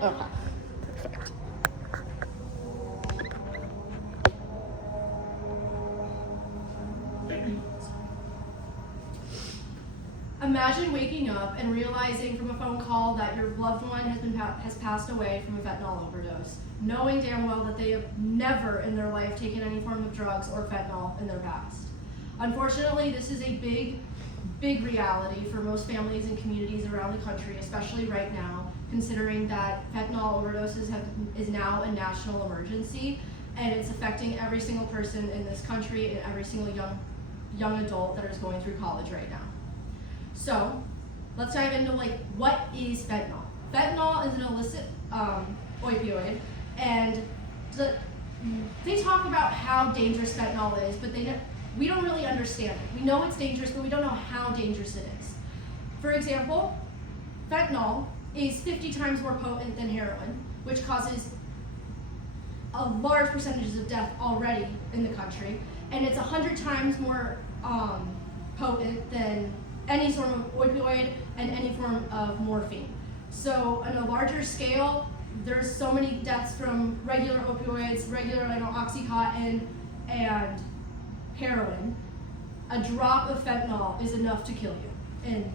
Okay. Imagine waking up and realizing from a phone call that your loved one has passed away from a fentanyl overdose, knowing damn well that they have never in their life taken any form of drugs or fentanyl in their past. Unfortunately, this is a big reality for most families and communities around the country, especially right now, considering that fentanyl overdoses is now a national emergency, and it's affecting every single person in this country and every single young adult that is going through college right now. So, let's dive into what is fentanyl? Fentanyl is an illicit opioid, and they talk about how dangerous fentanyl is, but we don't really understand it. We know it's dangerous, but we don't know how dangerous it is. For example, fentanyl is 50 times more potent than heroin, which causes a large percentage of death already in the country, and it's 100 times more potent than any sort of opioid and any form of morphine. So on a larger scale, there's so many deaths from regular opioids, regular Oxycontin, and heroin. A drop of fentanyl is enough to kill you. And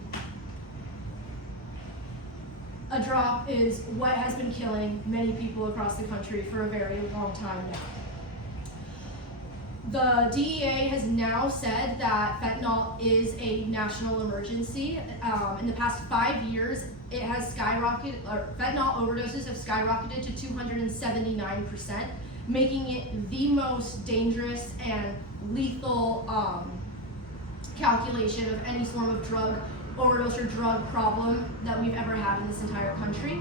a drop is what has been killing many people across the country for a very long time now. The DEA has now said that fentanyl is a national emergency. In the past 5 years, it has skyrocketed, or fentanyl overdoses have skyrocketed to 279%, making it the most dangerous and lethal calculation of any form of drug overdose or drug problem that we've ever had in this entire country.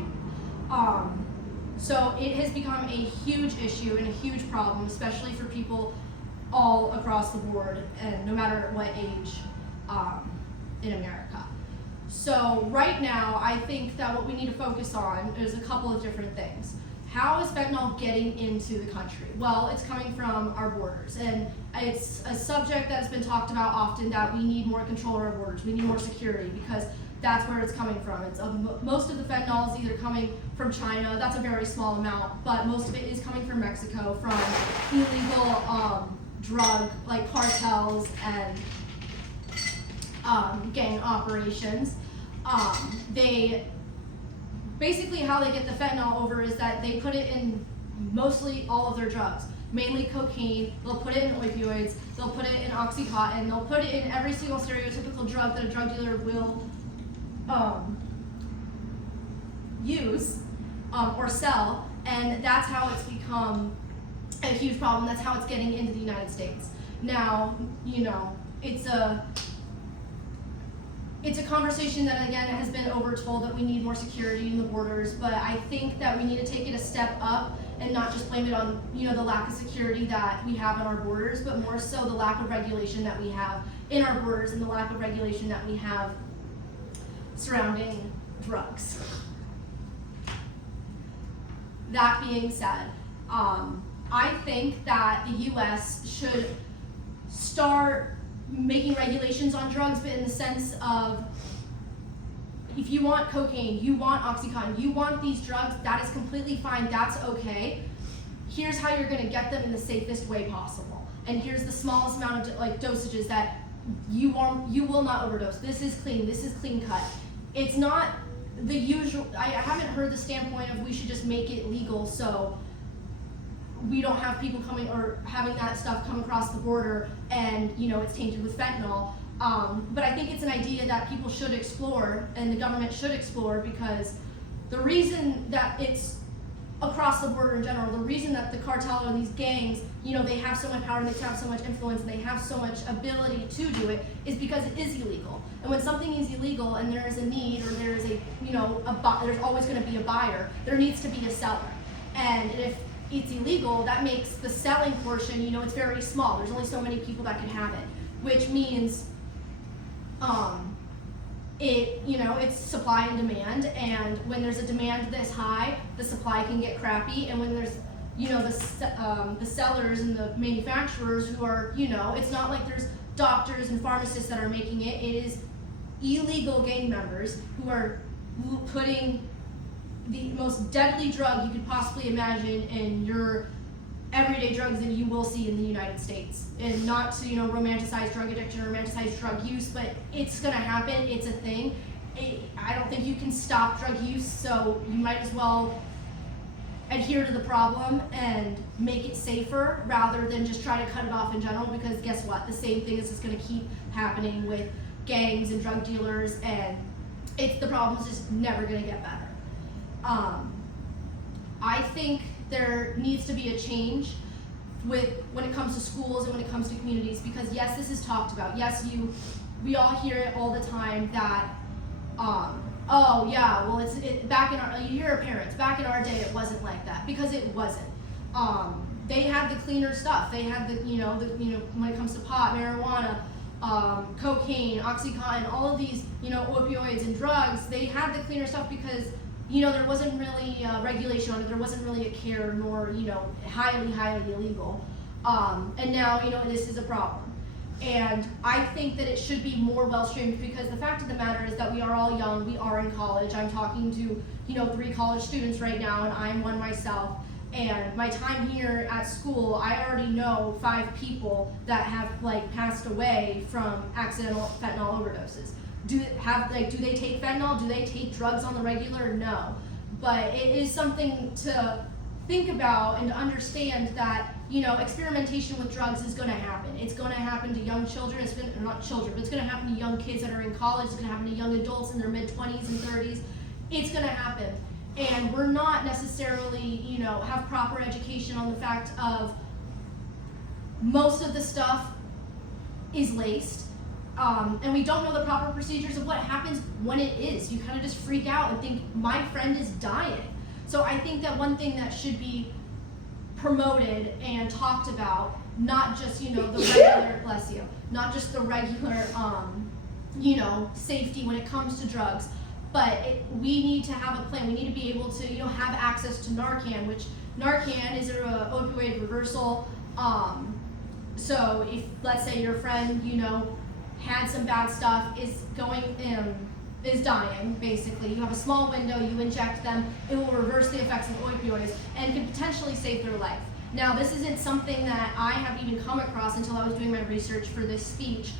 So it has become a huge issue and a huge problem, especially for people all across the board and no matter what age in America. So right now, I think that what we need to focus on is a couple of different things. How is fentanyl getting into the country? Well, it's coming from our borders, and it's a subject that's been talked about often, that we need more control over our borders, we need more security, because that's where it's coming from. It's most of the fentanyl is either coming from China, that's a very small amount, but most of it is coming from Mexico, from illegal drug like cartels and gang operations. They basically, how they get the fentanyl over is that they put it in mostly all of their drugs, mainly cocaine. They'll put it in opioids, they'll put it in Oxycontin, they'll put it in every single stereotypical drug that a drug dealer will use or sell, and that's how it's become a huge problem. That's how it's getting into the United States. Now, it's a conversation that, again, has been overtold, that we need more security in the borders, but I think that we need to take it a step up and not just blame it on, the lack of security that we have on our borders, but more so the lack of regulation that we have in our borders and the lack of regulation that we have surrounding drugs. That being said, I think that the U.S. should start making regulations on drugs, but in the sense of, if you want cocaine, you want Oxycontin, you want these drugs, that is completely fine, that's okay. Here's how you're gonna get them in the safest way possible. And here's the smallest amount of dosages that you will not overdose. This is clean cut. It's not the usual, I haven't heard the standpoint of we should just make it legal so we don't have people coming or having that stuff come across the border and it's tainted with fentanyl. But I think it's an idea that people should explore and the government should explore, because the reason that it's across the border in general, the reason that the cartel and these gangs, they have so much power and they have so much influence and they have so much ability to do it, is because it is illegal. And when something is illegal and there is a need, or there is there's always going to be a buyer, there needs to be a seller. And if it's illegal, that makes the selling portion, it's very small. There's only so many people that can have it, which means it's supply and demand, and when there's a demand this high, the supply can get crappy, and when there's the sellers and the manufacturers who are, it's not like there's doctors and pharmacists that are making it. It is illegal gang members who are putting the most deadly drug you could possibly imagine in your everyday drugs that you will see in the United States. And not to, romanticize drug addiction or romanticize drug use, but it's gonna happen, it's a thing. I don't think you can stop drug use, so you might as well adhere to the problem and make it safer rather than just try to cut it off in general, because guess what? The same thing is just gonna keep happening with gangs and drug dealers, and the problem's just never gonna get better. I think there needs to be a change when it comes to schools and when it comes to communities, because yes, this is talked about. Yes, we all hear it all the time that, oh yeah, well you hear parents, back in our day it wasn't like that, because it wasn't. They had the cleaner stuff. They had when it comes to pot, marijuana, cocaine, OxyContin, all of these, opioids and drugs, they had the cleaner stuff because there wasn't really regulation on it. There wasn't really a care, nor, highly, highly illegal. And now, this is a problem. And I think that it should be more well-streamed, because the fact of the matter is that we are all young. We are in college. I'm talking to, 3 college students right now, and I'm one myself. And my time here at school, I already know 5 people that have passed away from accidental fentanyl overdoses. Do they take fentanyl? Do they take drugs on the regular? No. But it is something to think about and to understand that, experimentation with drugs is going to happen. It's going to happen to young children. Not children, but it's going to happen to young kids that are in college. It's going to happen to young adults in their mid-20s and 30s. It's going to happen. And we're not necessarily, have proper education on the fact of most of the stuff is laced. And we don't know the proper procedures of what happens when it is. You kind of just freak out and think, my friend is dying. So I think that one thing that should be promoted and talked about, not just, the regular, bless you, not just the regular, safety when it comes to drugs, but we need to have a plan. We need to be able to, have access to Narcan, which Narcan is an opioid reversal. So if, let's say your friend, had some bad stuff, is dying, basically. You have a small window, you inject them, it will reverse the effects of opioids and can potentially save their life. Now, this isn't something that I have even come across until I was doing my research for this speech,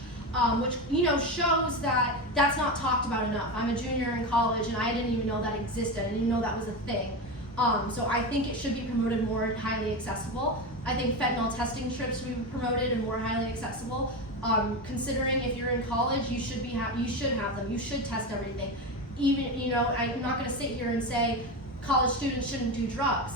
which, shows that that's not talked about enough. I'm a junior in college and I didn't even know that existed. I didn't even know that was a thing. So I think it should be promoted more and highly accessible. I think fentanyl testing strips should be promoted and more highly accessible. Considering if you're in college, you should have them. You should test everything. Even, I'm not going to sit here and say college students shouldn't do drugs.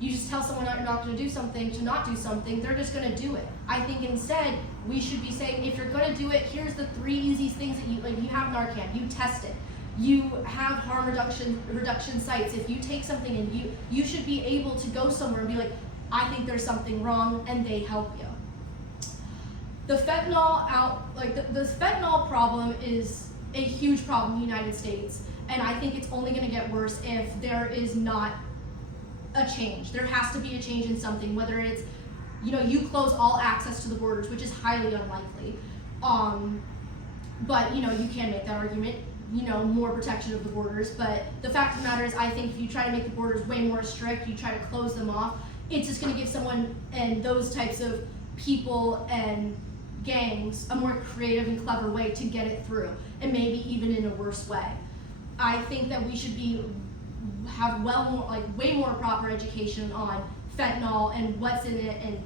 You just tell someone that you're not going to do something to not do something, they're just going to do it. I think instead, we should be saying, if you're going to do it, here's the 3 easiest things that you have Narcan, you test it. You have harm reduction sites. If you take something and you should be able to go somewhere and be like, I think there's something wrong, and they help you. The the fentanyl problem is a huge problem in the United States, and I think it's only going to get worse if there is not a change. There has to be a change in something, whether it's, you close all access to the borders, which is highly unlikely. But, you can make that argument, more protection of the borders. But the fact of the matter is, I think if you try to make the borders way more strict, you try to close them off, it's just going to give someone and those types of people and gangs a more creative and clever way to get it through, and maybe even in a worse way. I think that we should have way more proper education on fentanyl and what's in it and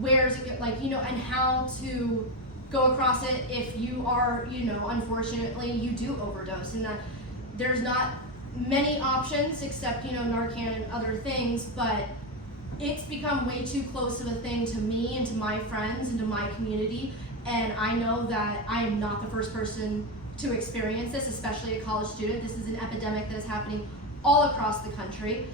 where's it, and how to go across it if you are, unfortunately you do overdose, and that there's not many options except, Narcan and other things, but it's become way too close of a thing to me and to my friends and to my community, and I know that I am not the first person to experience this, especially a college student. This is an epidemic that is happening all across the country.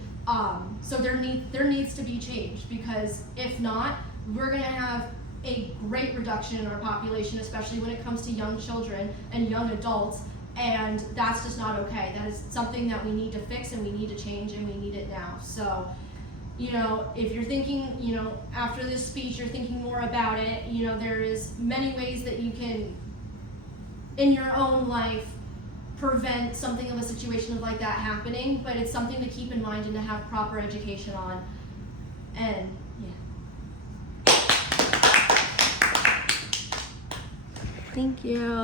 So there needs to be change, because if not, we're going to have a great reduction in our population, especially when it comes to young children and young adults, and that's just not okay. That is something that we need to fix, and we need to change, and we need it now. So, if you're thinking, after this speech, you're thinking more about it, there is many ways that you can, in your own life, prevent something of a situation like that happening, but it's something to keep in mind and to have proper education on. And yeah. Thank you.